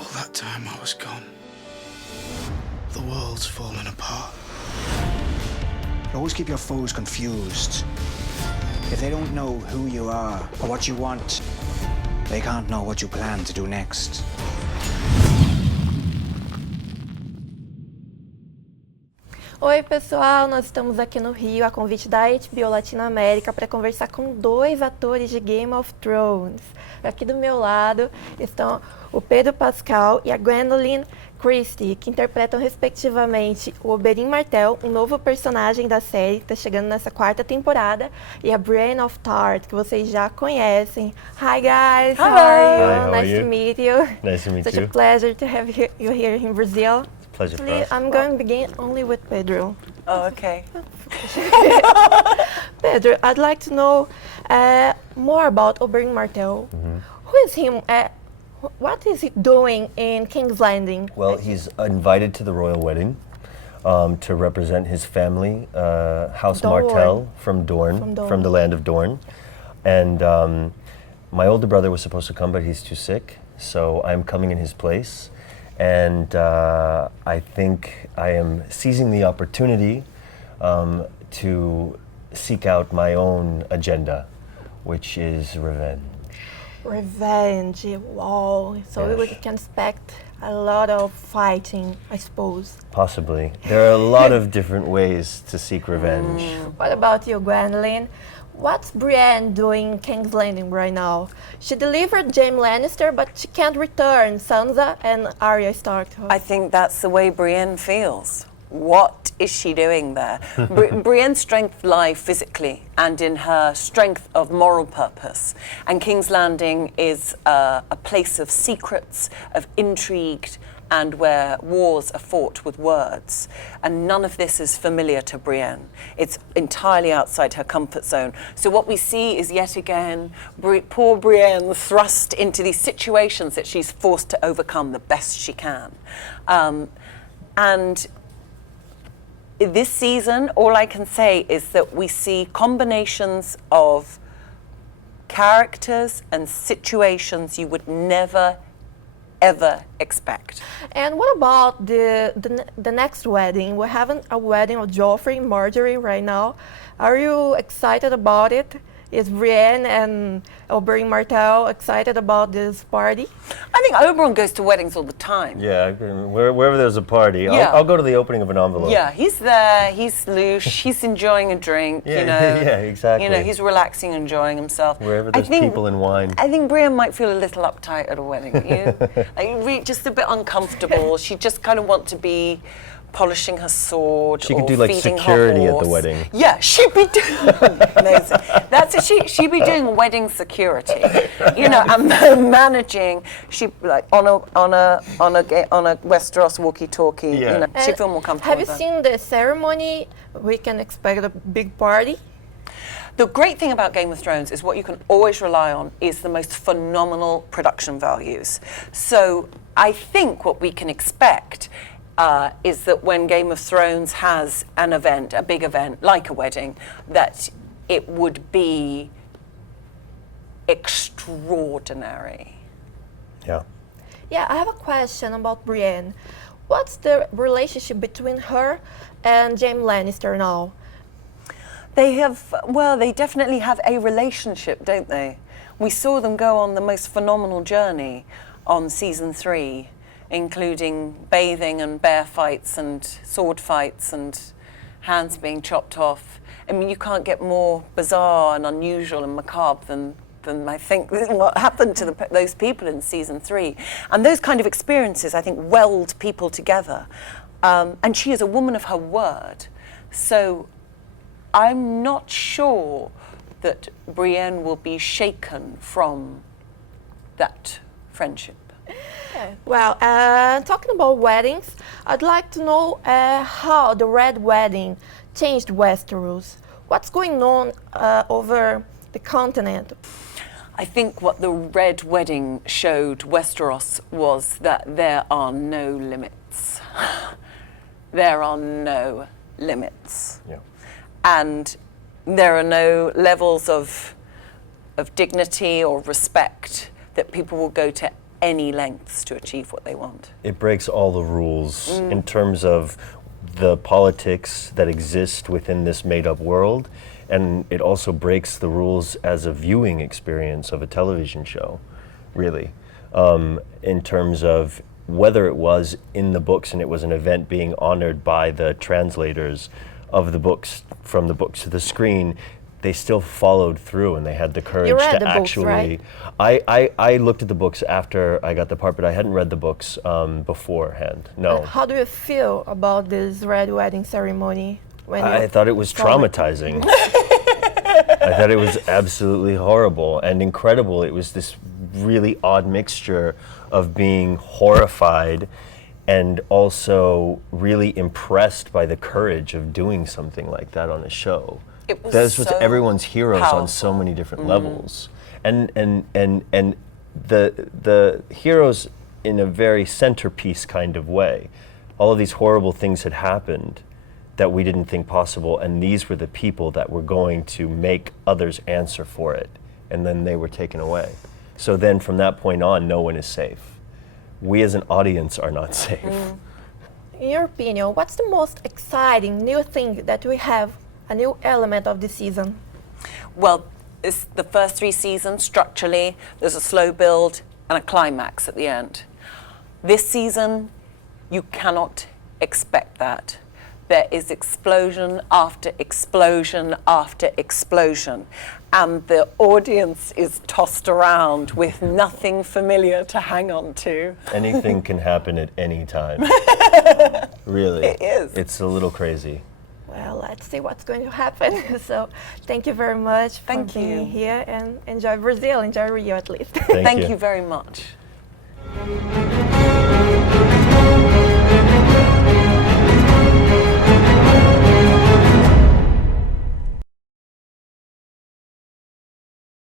All that time I was gone, the world's fallen apart. Always keep your foes confused. If they don't know who you are or what you want, they can't know what you plan to do next. Oi, pessoal, nós estamos aqui no Rio a convite da HBO Latin America para conversar com dois atores de Game of Thrones. Aqui do meu lado estão o Pedro Pascal e a Gwendoline Christie, que interpretam respectivamente o Oberyn Martell, um novo personagem da série que está chegando nessa quarta temporada, e a Brienne of Tart, que vocês já conhecem. Hi guys, how are you? Hi, how are nice you? to meet you. Nice to meet Such you. a pleasure to have you here in Brazil. Pleasure for Actually, us. I'm going to begin only with Pedro. Oh, okay. Pedro, I'd like to know more about Oberyn Martell. Who is him? What is he doing in King's Landing? Well, he's invited to the royal wedding to represent his family, House Dorne. Martell from Dorne, from the land of Dorne. And my older brother was supposed to come, but he's too sick, so I'm coming in his place. And I think I am seizing the opportunity to seek out my own agenda, which is revenge. Revenge, wow. So Yes. we can expect a lot of fighting, I suppose. Possibly. There are a lot of different ways to seek revenge. What about you, Gwendoline? What's Brienne doing in King's Landing right now? She delivered Jaime Lannister, but she can't return Sansa and Arya Stark. I think that's the way Brienne feels. What is she doing there? Brienne's strength lies physically and in her strength of moral purpose. And King's Landing is a place of secrets, of intrigue, and where wars are fought with words. And none of this is familiar to Brienne. It's entirely outside her comfort zone. So what we see is yet again poor Brienne thrust into these situations that she's forced to overcome the best she can. And this season, all I can say is that we see combinations of characters and situations you would never ever expect. And what about the next wedding? We're having a wedding of Joffrey and Marjorie right now. Are you excited about it? Is Brienne and Oberyn Martell excited about this party? I think Oberyn goes to weddings all the time. Yeah, wherever there's a party, Yeah. I'll go to the opening of an envelope. Yeah, he's there, he's loose, he's enjoing a drink, Yeah, you know. yeah, exactly. You know, he's relaxing, enjoying himself. Wherever there's people and wine. I think Brienne might feel a little uptight at a wedding. Just a bit uncomfortable. She just kind of want to be polishing her sword. She could or do like feeding her security at the horse. wedding. Yeah, she'd be doing. Amazing. She'd be doing wedding security, you know, and managing. She like on a Westeros walkie-talkie. Yeah. You know, she'd feel more comfortable. Have you with that. seen the ceremony? We can expect a big party. The great thing about Game of Thrones is what you can always rely on is the most phenomenal production values. So I think what we can expect is that when Game of Thrones has an event, a big event, like a wedding, that it would be extraordinary. Yeah. Yeah, I have a question about Brienne. What's the relationship between her and Jaime Lannister now? They definitely have a relationship, don't they? We saw them go on the most phenomenal journey on season 3, including bathing and bear fights and sword fights and hands being chopped off. I mean, you can't get more bizarre and unusual and macabre than I think what happened to those people in season 3. And those kind of experiences, I think, weld people together. And she is a woman of her word. So I'm not sure that Brienne will be shaken from that friendship. Well, talking about weddings, I'd like to know how the Red Wedding changed Westeros. What's going on over the continent? I think what the Red Wedding showed Westeros was that there are no limits. There are no limits. Yeah. And there are no levels of dignity or respect that people will go to any lengths to achieve what they want. It breaks all the rules in terms of the politics that exist within this made-up world, and it also breaks the rules as a viewing experience of a television show, really, in terms of whether it was in the books and it was an event being honored by the translators of the books, from the books to the screen. They still followed through, and they had the courage read to the books, actually. right? I looked at the books after I got the part, but I hadn't read the books beforehand. No. How do you feel about this red wedding ceremony? When I thought it was traumatizing. I thought it was absolutely horrible and incredible. It was this really odd mixture of being horrified and also really impressed by the courage of doing something like that on a show. That's what everyone's heroes powerful. On so many different levels, and the heroes in a very centerpiece kind of way. All of these horrible things had happened that we didn't think possible, and these were the people that were going to make others answer for it, and then they were taken away. So then from that point on, no one is safe. We as an audience are not safe. In your opinion, what's the most exciting new thing that we have, a new element of this season? Well, it's the first 3 seasons, structurally, there's a slow build and a climax at the end. This season, you cannot expect that. There is explosion after explosion after explosion, and the audience is tossed around with nothing familiar to hang on to. Anything can happen at any time. Really. It is. It's a little crazy. Well, let's see what's going to happen. So thank you very much for being here, and enjoy Brazil, enjoy Rio at least. Thank Thank you. you very much.